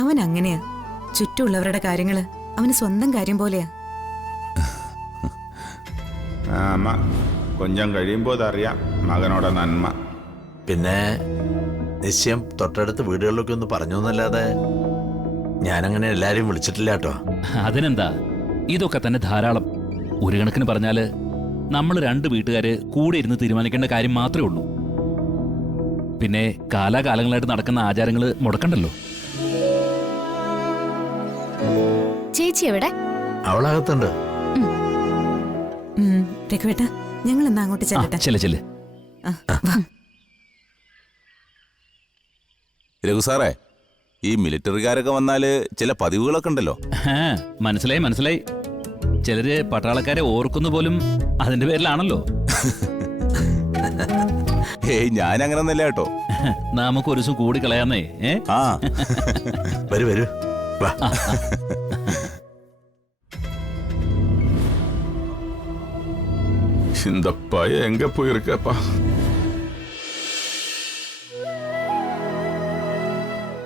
അവൻ അങ്ങനെയാ. ചുറ്റുമുള്ളവരുടെ കാര്യങ്ങള് അവന് സ്വന്തം കാര്യം പോലെയാ. അമ്മ കൊഞ്ചം കഴിയുമ്പോൾ അതറിയാം മകനോടെ നന്മ. പിന്നെ നിശ്ചയം തൊട്ടടുത്ത വീടുകളിലൊക്കെ ഒന്ന് പറഞ്ഞു എന്നല്ലാതെ ഞാനങ്ങനെ എല്ലാരെയും വിളിച്ചിട്ടില്ല കേട്ടോ. അതിനെന്താ, ഇതൊക്കെ തന്നെ ധാരാളം. ഒരു കണക്കിന് പറഞ്ഞാല് നമ്മൾ രണ്ട് വീട്ടുകാര് കൂടെ ഇരുന്ന് തീരുമാനിക്കേണ്ട കാര്യം മാത്രമേ ഉള്ളൂ. പിന്നെ കാലാകാലങ്ങളായിട്ട് നടക്കുന്ന ആചാരങ്ങള് മുടക്കണ്ടല്ലോ. ചേച്ചി എവിടെ? അവളകത്തുണ്ട്. രഘുവേട്ട, ഞങ്ങൾ എന്നാ അങ്ങോട്ട് ചെല്ലട്ടെ. ചെല്ല്. രഘു സാറേ, ഈ മിലിറ്ററിക്കാരൊക്കെ വന്നാല് ചില പതിവുകളൊക്കെ ഉണ്ടല്ലോ. മനസ്സിലായി. ചിലര് പട്ടാളക്കാരെ ഓർക്കുന്ന പോലും അതിന്റെ പേരിലാണല്ലോ. ഏയ്, ഞാൻ അങ്ങനെ ഒന്നല്ല കേട്ടോ. നമുക്ക് ഒരു ദിവസം കൂടി കളയാന്നേ. ആ വരൂ വാ. இந்த பையன் எங்க போயிருக்கப்பா?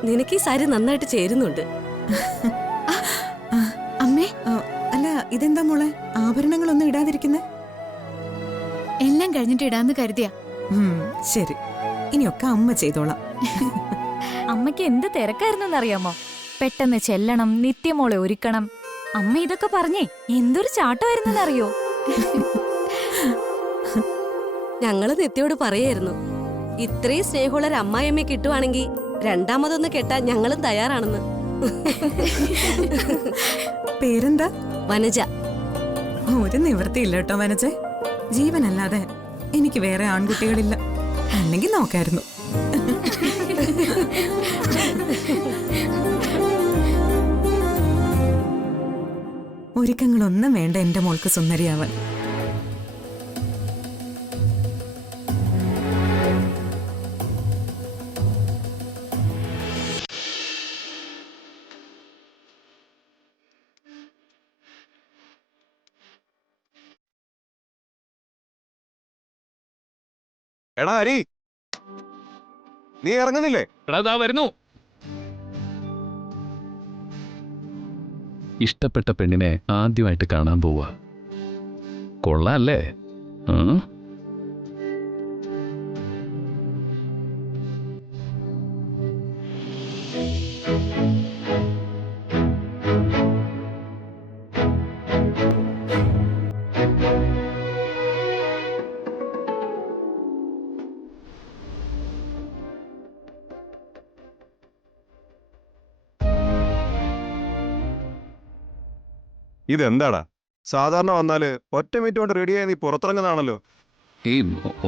നിനക്ക് ഈ സാരി നന്നായിട്ട് ചേരുന്നുണ്ട്. അമ്മേ, അല്ല ഇതെന്താ മോളെ ആഭരണങ്ങളൊന്നും ഇടാതിരിക്കുന്നേ? എല്ലാം കഴിഞ്ഞിട്ട് ഇടാന്ന് കരുതിയാ. ശരി, ഇനിയൊക്കെ അമ്മ ചെയ്തോളാം. അമ്മയ്ക്ക് എന്ത് തിരക്കായിരുന്നെന്നറിയാമോ? പെട്ടെന്ന് ചെല്ലണം, നിത്യമോളെ ഒരുക്കണം. അമ്മ ഇതൊക്കെ പറഞ്ഞേ എന്തൊരു ചാട്ടമായിരുന്നെന്നറിയോ? ഞങ്ങള് നിത്യയോട് പറയായിരുന്നു, ഇത്രയും സ്നേഹമുള്ള ഒരു അമ്മായിയമ്മയെ കിട്ടുവാണെങ്കിൽ രണ്ടാമതൊന്ന് കെട്ടാൻ ഞങ്ങളും തയ്യാറാണെന്ന്. പേരെന്താ? വനജ. ഒരു നിവൃത്തിയില്ല കേട്ടോ വനജ. ജീവനല്ലാതെ എനിക്ക് വേറെ ആൺകുട്ടികളില്ല. അല്ലെങ്കിൽ നോക്കായിരുന്നു. ഒരുക്കങ്ങളൊന്നും വേണ്ട എന്റെ മോൾക്ക് സുന്ദരിയാവാൻ. എടാ ഹരി, നീ ഇറങ്ങുന്നില്ലേ? എടാ വരുന്നു. ഇഷ്ടപ്പെട്ട പെണ്ണിനെ ആദ്യമായിട്ട് കാണാൻ പോവാ. കൊള്ളാല്ലേ? ഇതെന്താടാ, സാധാരണ വന്നാല് ഒറ്റ മിനിറ്റ് കൊണ്ട് റെഡിയായി നീ പുറത്തിറങ്ങുന്നതാണല്ലോ.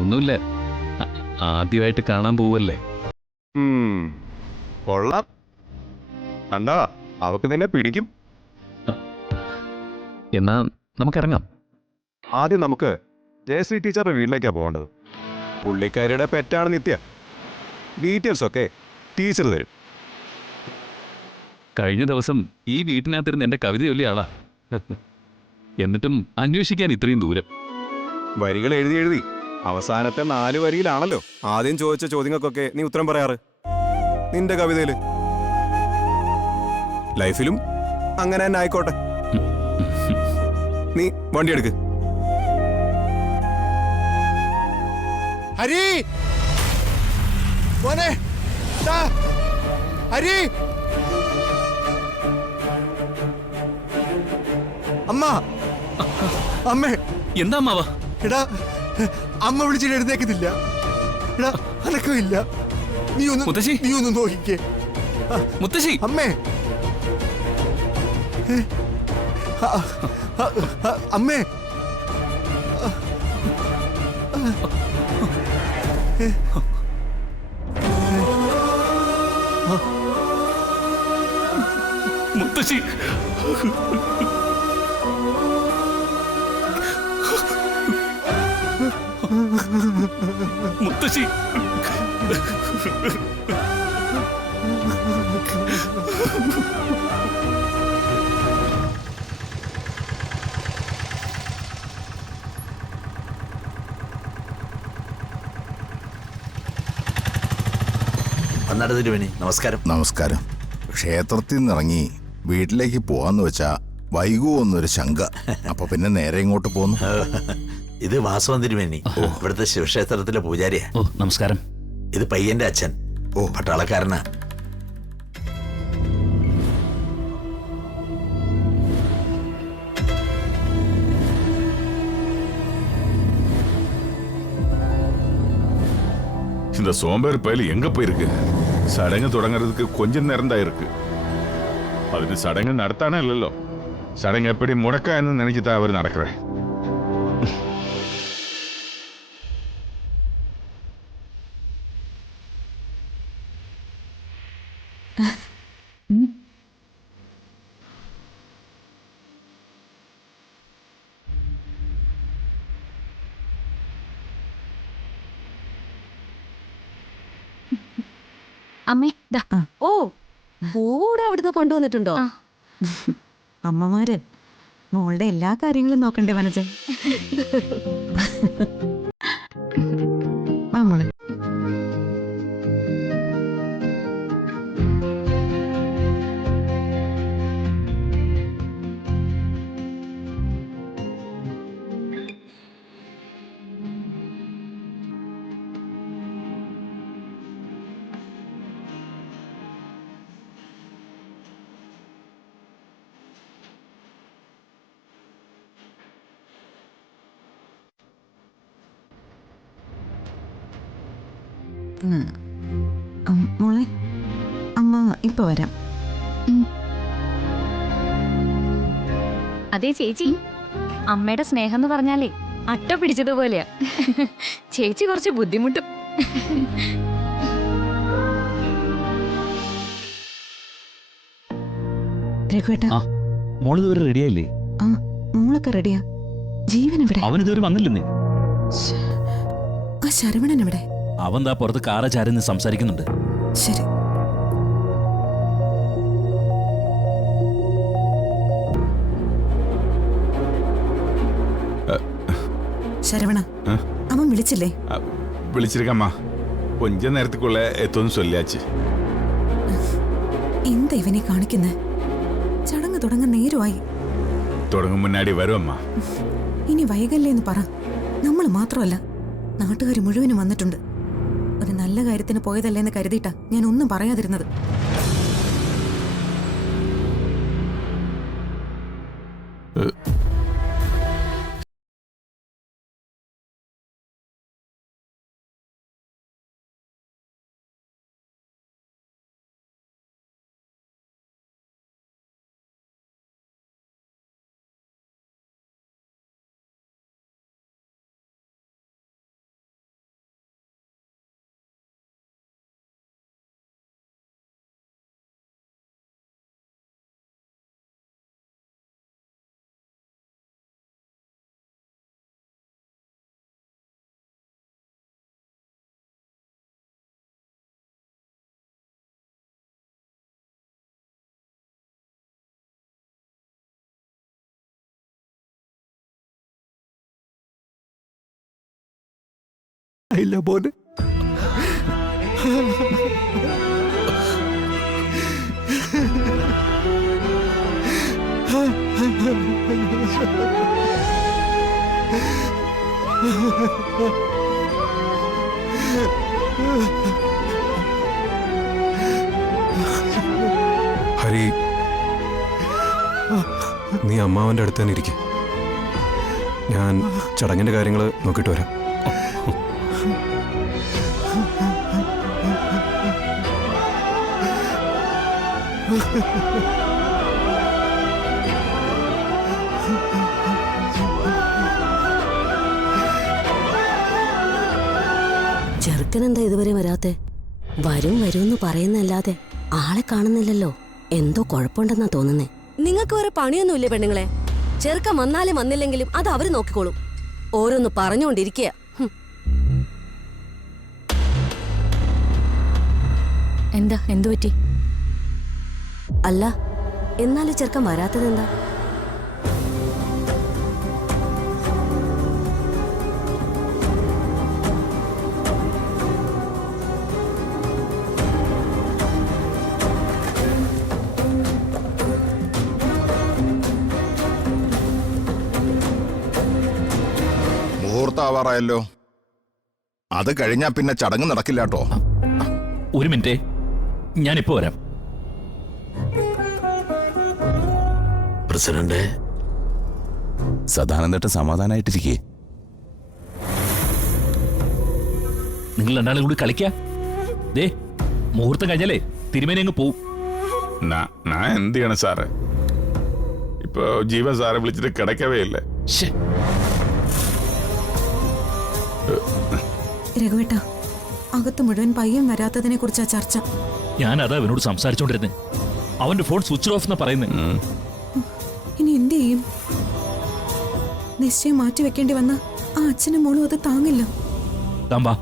ഒന്നുമില്ല, ആദ്യമായിട്ട് കാണാൻ പോവല്ലേ. കൊള്ളാം. കണ്ടാ, അവക്ക് നിന്നെ പിടിക്കും. എന്നാ നമുക്കിറങ്ങാം. ആദ്യം നമുക്ക് ജയശ്രീ ടീച്ചറുടെ വീട്ടിലേക്കാണ് പോകേണ്ടത്. പുള്ളിക്കാരിയുടെ പെറ്റാണ് നിത്യ. ഡീറ്റെയിൽസ് ഒക്കെ ടീച്ചർ തരും. കഴിഞ്ഞ ദിവസം ഈ വീട്ടിനകത്തിരുന്ന് എന്റെ കവിത ചൊല്ലിയ ആളാ. എന്നിട്ടും അന്വേഷിക്കാൻ ഇത്രയും ദൂരം. വരികൾ എഴുതി എഴുതി അവസാനത്തെ 4 വരിയിലാണല്ലോ ആദ്യം ചോദിച്ച ചോദ്യങ്ങൾക്കൊക്കെ നീ ഉത്തരം പറയാറ്. നിന്റെ കവിതയില് ലൈഫിലും അങ്ങനെ തന്നെ ആയിക്കോട്ടെ. നീ വണ്ടി എടുക്ക്. ഹരി, മോനെ, ഹരി, അമ്മ, അമ്മേ. എന്താ അമ്മാവാ? എടാ, അമ്മ വിളിച്ചിട്ട് എഴുന്നേക്കുന്നില്ല. എടാ, അനക്കമില്ല. നീ ഒന്ന് നോക്കിക്കേ. മുത്തശ്ശി, അമ്മേ, അമ്മേ. മുത്തശ്ശി, മുത്തശ്ശി. വന്നട തിരുമേനി, നമസ്കാരം. നമസ്കാരം. ക്ഷേത്രത്തിൽ നിന്നിറങ്ങി വീട്ടിലേക്ക് പോവാന്ന് വെച്ചാ വൈകുമെന്നൊരു ശങ്ക. അപ്പൊ പിന്നെ നേരെ ഇങ്ങോട്ട് പോന്നു. ഇത് വാസവൻ തിരുമേനി, ഇവിടുത്തെ ശിവക്ഷേത്രത്തിലെ പൂജാരിയാ. ഓ നമസ്കാരം. ഇത് പയ്യന്റെ അച്ഛൻ, പട്ടാളക്കാരനാ. இந்த சோம்பேறி பயல் எங்க போயிருக்கு? சடங்கு தொடங்குறதுக்கு கொஞ்சம் நேரம் தான் இருக்கு. അതിന് சடங்கு നടത്താനേ അല്ലല്ലോ. சடங்கு எப்படி മുടക്കാന്ന് நினைச்சுதான் അവർ നടக்கிறேன். അമ്മേ ദാ. ഓ, പൂവൂടെ അവിടുന്ന് കൊണ്ടുവന്നിട്ടുണ്ടോ? അമ്മമാര് മോളുടെ എല്ലാ കാര്യങ്ങളും നോക്കണ്ടേ വനജ? മോളെ മോളെ അമ്മ ഇപ്പൊ വരാം. അതെ ചേച്ചി, അമ്മയുടെ സ്നേഹം എന്ന് പറഞ്ഞാലേ അട്ട പിടിച്ചതുപോലെയാ. ചേച്ചി കുറച്ച് ബുദ്ധിമുട്ടും. രഘുവേട്ട, മോളിതുവരെ റെഡിയായില്ലേ? ആ മോളൊക്കെ റെഡിയാ. ജീവൻ എവിടെ? അവനിതുവരെ വന്നില്ലെന്നേ. ആ ശരവണൻ എവിടെ? അവൻ ദാ പുറത്ത് കാറ ചാരിന്ന് സംസാരിക്കുന്നുണ്ട്. ശരി. ശരവണ, അവൻ വിളിച്ചില്ലേ? വിളിച്ചിരിക്കമ്മ. കൊഞ്ച നേരത്തേക്കുള്ള എത്തുമെന്ന് ചൊല്ലിയാച്ച്. എന്താ ഇവനെ കാണിക്കുന്നേ? ചടങ്ങ് തുടങ്ങാൻ നേരമായി. തുടങ്ങും മുന്നാടി വരും അമ്മ. ഇനി വൈകല്ലേന്ന് പറ. നമ്മൾ മാത്രമല്ല, നാട്ടുകാർ മുഴുവനും വന്നിട്ടുണ്ട്. ഒരു നല്ല കാര്യത്തിന് പോയതല്ലേന്ന് കരുതിയിട്ടാ ഞാൻ ഒന്നും പറയാതിരുന്നത്. ഇല്ല പോന്. ഹരി, നീ അമ്മാവന്റെ അടുത്ത് തന്നെ ഇരിക്കും. ഞാൻ ചടങ്ങിന്റെ കാര്യങ്ങൾ നോക്കിയിട്ട് വരാം. ചെറുക്കനെന്താ ഇതുവരെ വരാത്തെ? വരും വരുമെന്ന് പറയുന്നല്ലാതെ ആളെ കാണുന്നില്ലല്ലോ. എന്തോ കുഴപ്പമുണ്ടെന്നാ തോന്നുന്നേ. നിങ്ങൾക്ക് വേറെ പണിയൊന്നുമില്ലേ പെണ്ണുങ്ങളെ? ചെറുക്കൻ വന്നാലും വന്നില്ലെങ്കിലും അത് അവര് നോക്കിക്കോളും. ഓരോന്ന് പറഞ്ഞുകൊണ്ടിരിക്കുക. എന്താ, എന്തു പറ്റി? അല്ല, എന്നാലും ചെറുക്കൻ വരാത്തതെന്താ? മുഹൂർത്തം ആവാറായല്ലോ. അത് കഴിഞ്ഞാ പിന്നെ ചടങ്ങ് നടക്കില്ല കേട്ടോ. ഒരു മിനിറ്റ്, ഞാനിപ്പോ വരാം. പ്രസിഡന്റ്, സദാനന്ദേട്ടൻ സമാധാനായിട്ടിരിക്കേ. നിങ്ങൾ രണ്ടാളും കൂടി കളിക്കാ. ദേ, മുഹൂർത്തം കഴിഞ്ഞാലേ തിരുമേനി അങ്ങ് പോവും. ഞാൻ എന്ത് ചെയ്യണം സാറേ? ഇപ്പൊ ജീവൻ സാറെ വിളിച്ചിട്ട് കിടക്കവേ ഇല്ലേ. രഘുവേട്ട, അകത്ത് മുഴുവൻ പയ്യൻ വരാത്തതിനെ കുറിച്ചാ ചർച്ച. ഞാൻ അതാ അവനോട് സംസാരിച്ചോണ്ടിരുന്നേ. അവന്റെ ഫോൺ സ്വിച്ച് ഓഫ് എന്ന് പറയുന്നേ. ഇനി എന്ത് ചെയ്യും? നിശ്ചയം മാറ്റി വെക്കേണ്ടി വന്ന ആ അച്ഛനും മോളും അത് താങ്ങില്ല. താമ്പാ,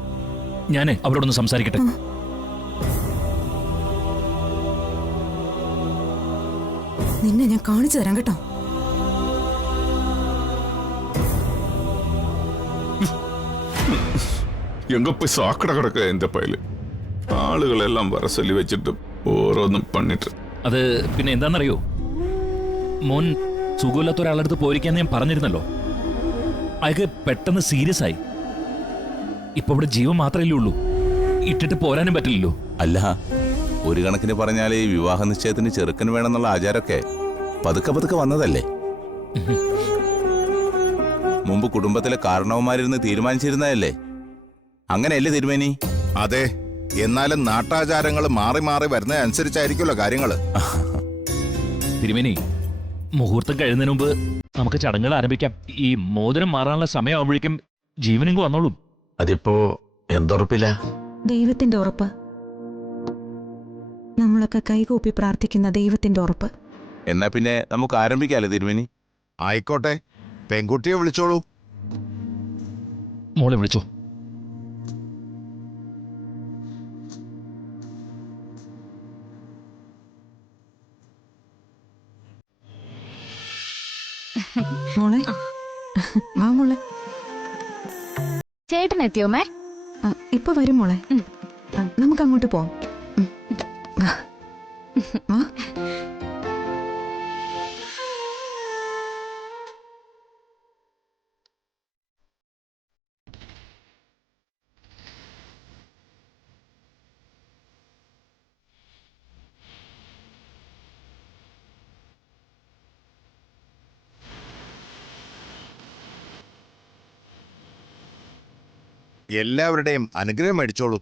ഞാനേ അവരോടൊന്ന് സംസാരിക്കട്ടെ. നിന്നെ ഞാൻ കാണിച്ചു തരാം കേട്ടോ. എങ്ക പോയി സാക്കട കിടക്ക എന്റെ പയ്യില്. ആളുകളെല്ലാം വരസല്ലി വെച്ചിട്ട് ഓരോന്നും പണിട്ട്. അത് പിന്നെ എന്താണെന്നറിയോ, മോൻ സുഖമില്ലാത്ത ഒരാളടുത്ത് പോയിരിക്കാന്ന് ഞാൻ പറഞ്ഞിരുന്നല്ലോ. അയാൾക്ക് പെട്ടെന്ന് സീരിയസ് ആയി. ഇപ്പൊ ഇവിടെ ജീവൻ മാത്രമല്ലേ ഉള്ളൂ, ഇട്ടിട്ട് പോരാനും പറ്റില്ലല്ലോ. അല്ല, ഒരു കണക്കിന് പറഞ്ഞാൽ ഈ വിവാഹ നിശ്ചയത്തിന് ചെറുക്കന് വേണമെന്നുള്ള ആചാരമൊക്കെ പതുക്കെ പതുക്കെ വന്നതല്ലേ. മുമ്പ് കുടുംബത്തിലെ കാരണവന്മാരിരുന്ന് തീരുമാനിച്ചിരുന്നതല്ലേ. അങ്ങനെയല്ലേ തിരുമേനി? അതെ, എന്നാലും നാട്ടാചാരങ്ങൾ മാറി മാറി വരുന്നതനുസരിച്ചായിരിക്കുമല്ലോ കാര്യങ്ങള്. തിരുമേനി, മുഹൂർത്തം കഴിയുന്നതിന് മുമ്പ് നമുക്ക് ചടങ്ങുകൾ ആരംഭിക്കാം. ഈ മോതിരം മാറാനുള്ള സമയമാകുമ്പോഴേക്കും ജീവനിങ്ങ് വന്നോളും. അതിപ്പോ എന്തുറപ്പില്ല? ദൈവത്തിന്റെ ഉറപ്പ്. നമ്മളൊക്കെ കൈകൂപ്പി പ്രാർത്ഥിക്കുന്ന ദൈവത്തിന്റെ ഉറപ്പ്. എന്നാ പിന്നെ നമുക്ക് ആരംഭിക്കാല്ലേ തിരുമേനി? ആയിക്കോട്ടെ, പെൺകുട്ടിയെ വിളിച്ചോളൂ. മോളെ വിളിച്ചോ. മോളെ വാ മോളെ. ചേട്ടൻ എത്തിയോ മേ? ഇപ്പൊ വരും മോളെ. നമുക്ക് അങ്ങോട്ട് പോവാം. വാ. എല്ലാവരുടെയും അനുഗ്രഹം മേടിച്ചോളൂ.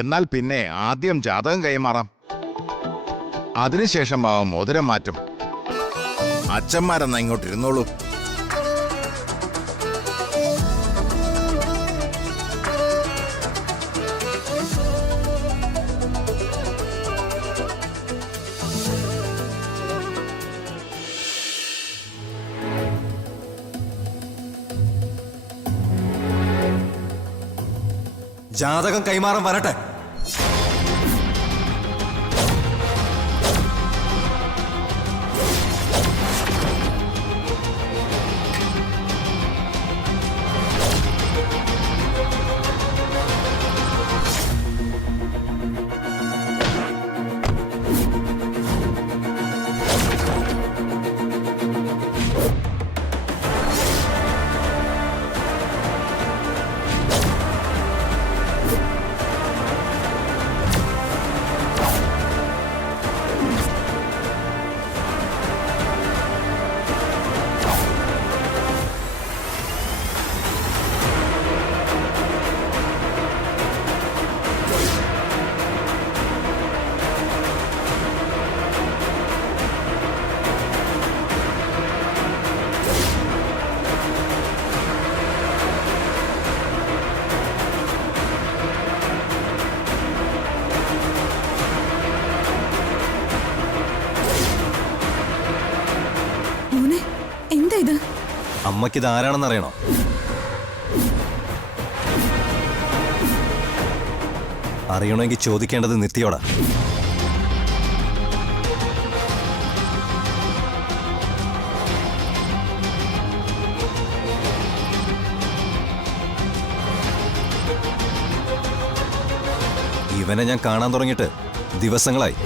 എന്നാൽ പിന്നെ ആദ്യം ജാതകം കൈമാറാം, അതിനുശേഷം മോതിരം മാറ്റും. അച്ഛന്മാരെന്നാ ഇങ്ങോട്ട് ഇരുന്നോളൂ. ജാതകം കൈമാറാൻ വരട്ടെ. മോനെ എന്താ ഇത്? അമ്മയ്ക്കിത് ആരാണെന്ന് അറിയണോ? അറിയണമെങ്കിൽ ചോദിക്കേണ്ടത് നിത്യയോടാ. ഇവനെ ഞാൻ കാണാൻ തുടങ്ങിയിട്ട് ദിവസങ്ങളായി.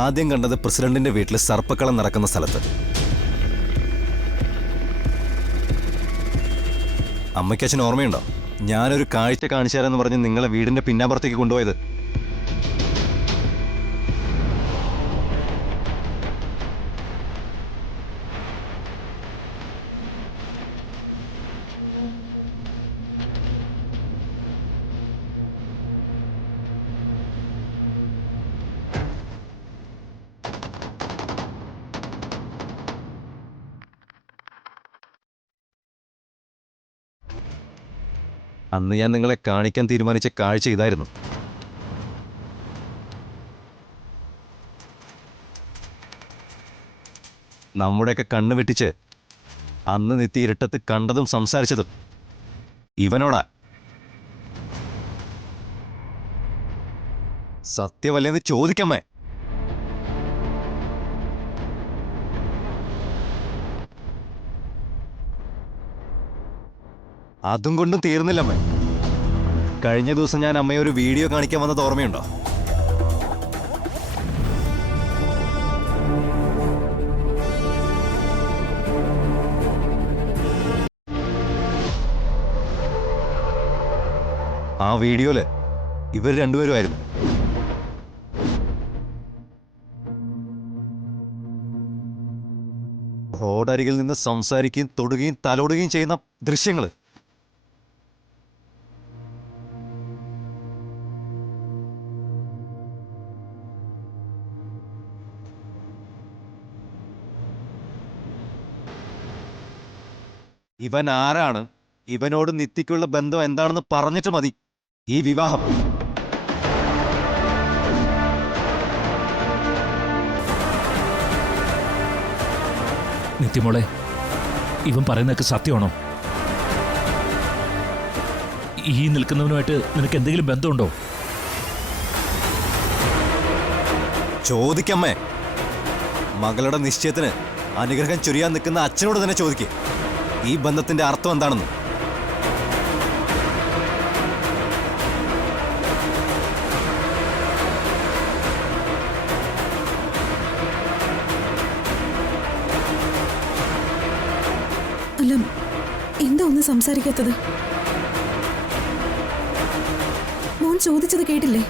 ആദ്യം കണ്ടത് പ്രസിഡന്റിന്റെ വീട്ടിൽ സർപ്പക്കളം നടക്കുന്ന സ്ഥലത്ത്. അമ്മയ്ക്കച്ഛൻ ഓർമ്മയുണ്ടോ? ഞാനൊരു കാഴ്ച കാണിച്ചു തരാമെന്ന് പറഞ്ഞ് നിങ്ങളെ വീടിന്റെ പിന്നാമ്പുറത്തേക്ക് കൊണ്ടുപോയത്. അന്ന് ഞാൻ നിങ്ങളെ കാണിക്കാൻ തീരുമാനിച്ച കാഴ്ച ഇതായിരുന്നു. നമ്മുടെയൊക്കെ കണ്ണ് വെട്ടിച്ച് അന്ന് നിത്യ ഇരുട്ടത്ത് കണ്ടതും സംസാരിച്ചതും ഇവനോടാ. സത്യമല്ലേന്ന് ചോദിക്കമ്മേ. അതും കൊണ്ടും തീർന്നില്ലമ്മേ. കഴിഞ്ഞ ദിവസം ഞാൻ അമ്മയെ ഒരു വീഡിയോ കാണിക്കാൻ വന്നത് ഓർമ്മയുണ്ടോ? ആ വീഡിയോയില് ഇവർ രണ്ടുപേരുമായിരുന്നു. റോഡരികിൽ നിന്ന് സംസാരിക്കുകയും തൊടുകയും തലോടുകയും ചെയ്യുന്ന ദൃശ്യങ്ങള്. ഇവൻ ആരാണ്, ഇവനോട് നിത്യയ്ക്കുള്ള ബന്ധം എന്താണെന്ന് പറഞ്ഞിട്ട് മതി ഈ വിവാഹം. നിത്യമോളെ, ഇവൻ പറയുന്നതൊക്കെ സത്യമാണോ? ഈ നിൽക്കുന്നവനുമായിട്ട് നിനക്ക് എന്തെങ്കിലും ബന്ധമുണ്ടോ? ചോദിക്കമ്മേ. മകളുടെ നിശ്ചയത്തിന് അനുഗ്രഹം ചൊരിയാൻ നിൽക്കുന്ന അച്ഛനോട് തന്നെ ചോദിക്കേ ഈ ബന്ധത്തിന്റെ അർത്ഥം എന്താണെന്ന്. അല്ല, എന്താ ഒന്നും സംസാരിക്കാത്തത്? മോൻ ചോദിച്ചത് കേട്ടില്ലേ?